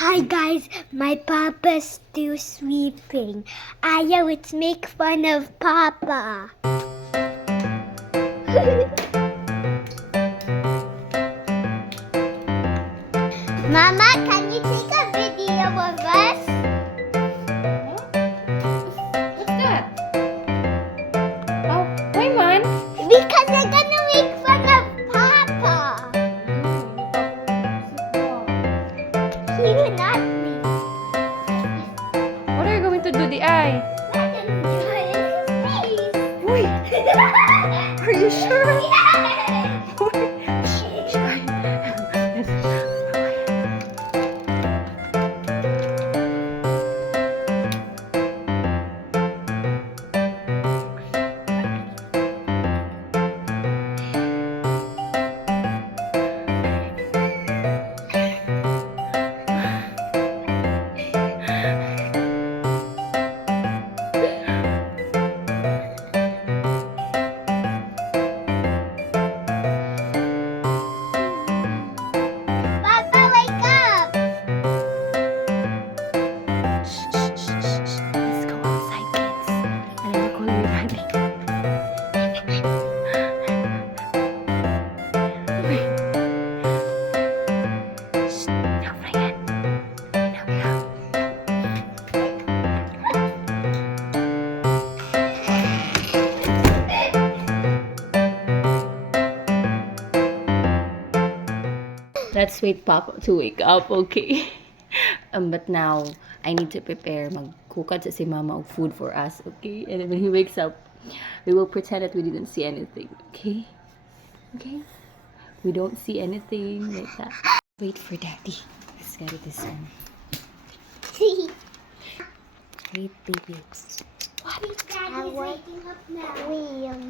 Hi guys, my papa's still sleeping. Aya, let's make fun of Papa. Mama, can sure? Yeah. Let's wait Papa to wake up, okay? um, but now, I need to prepare magkukad sa si Mama of food for us, okay? And then when he wakes up, we will pretend that we didn't see anything, okay? Okay? We don't see anything like that. Wait for Daddy. Let's get it this one. See. Wait, baby. What is Daddy's waking up now?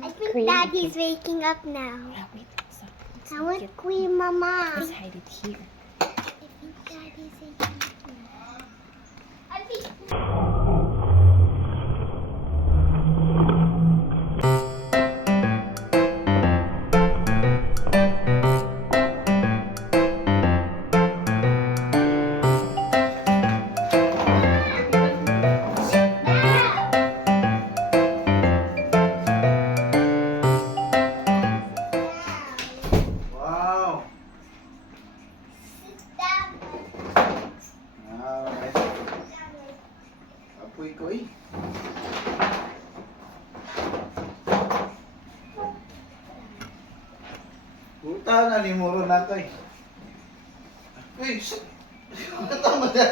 I think Cream. Daddy's waking up now. Ah, wait. Stop. Let's I want Queen Mama. Let's hide it here. I think Daddy's waking Ko eh. Puta na ni Muro na to eh. Uy, shit! Tama na.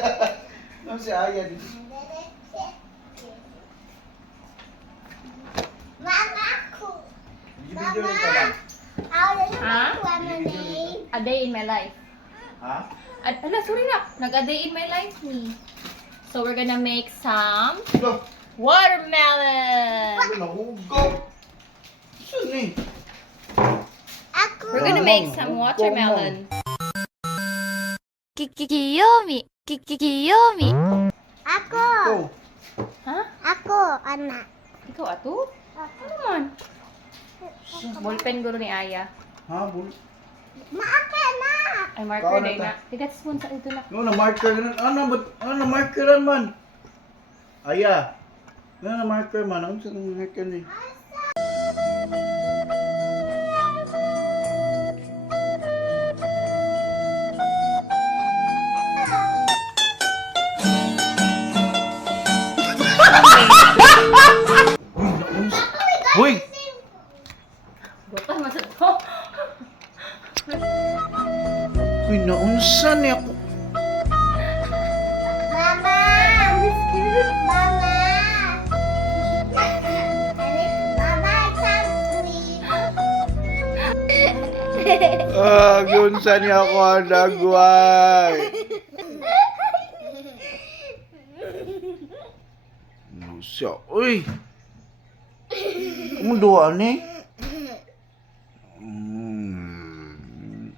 Ano si Aya dito? Mama, lang. How do you Huh? make lemonade? A day in my life. Ha? Ad ala, sorry na. Nag-a day in my life ni. So we're gonna make some Lo! watermelon. Ano na hugaw? Saan eh? Ako. We're gonna make some watermelon. Kikiyomi, kikiyomi. Ako. Ito. Ha? Ako, anak. Ikaw ato? Ano man? Ballpen gulo ni Aya. Ha? Bul? Maaka na. Ay, marker Ikaw na na ta. na. Tigat spoon sa ito na. No, na marker na. Ano ba? Ano na markeran man? Aya. Ano na marker man? Ano sa marker ni? Ah, giunsa ni ako ang dagway. No siya. Uy! Kumuduan ni? Mm.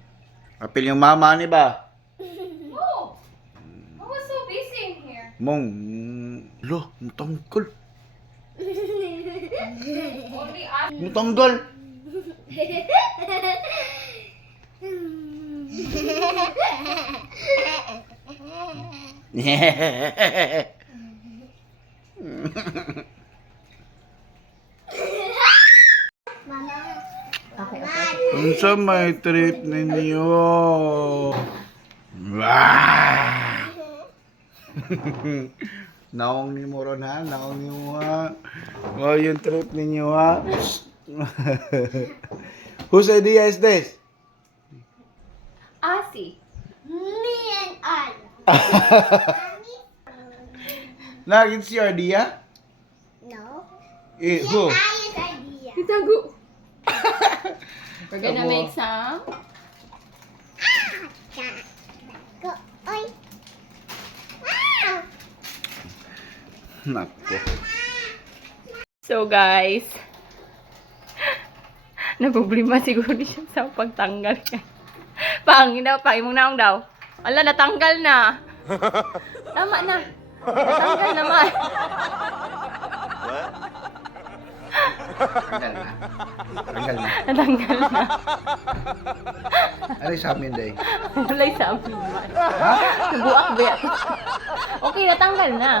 Apil yung mama ni ba? Oh! I was so busy in here. Mong, lo, mutanggal. Only us. Hmm. Mama. Okay, okay. Unsa may trip ninyo? Wah! Naong ni mo ron ha? Naong ni mo? Oh, yung trip ninyo ha? Whose idea is this? Asi. Me and I. Nak, it's your idea? No. Eh, who? Aya's idea. Itago. We're gonna make some Go. Oy. Wow. Nako. So guys, naproblema siguro siya sa pagtanggal ka. Pangin daw, pangin mong naong daw. Ala, natanggal na. Tama na. Natanggal naman. Tanggal na. Tanggal na. Natanggal na. Ano sa amin, day? Walay sa amin man. Nabuak ba yan? Okay, natanggal na.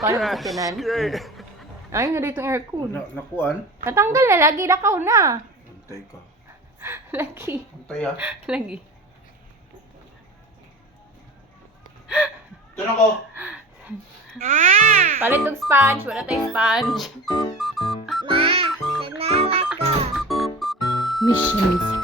Paano sa tinan? Ayun na dito aircon. Na, nakuan? Natanggal na lagi, lakaw na. Antay ka. Lagi, Antay ah. lagi. Ito na ko. Ah. Palit ng sponge, wala tayong sponge. Ma. Nanawa ko. Missions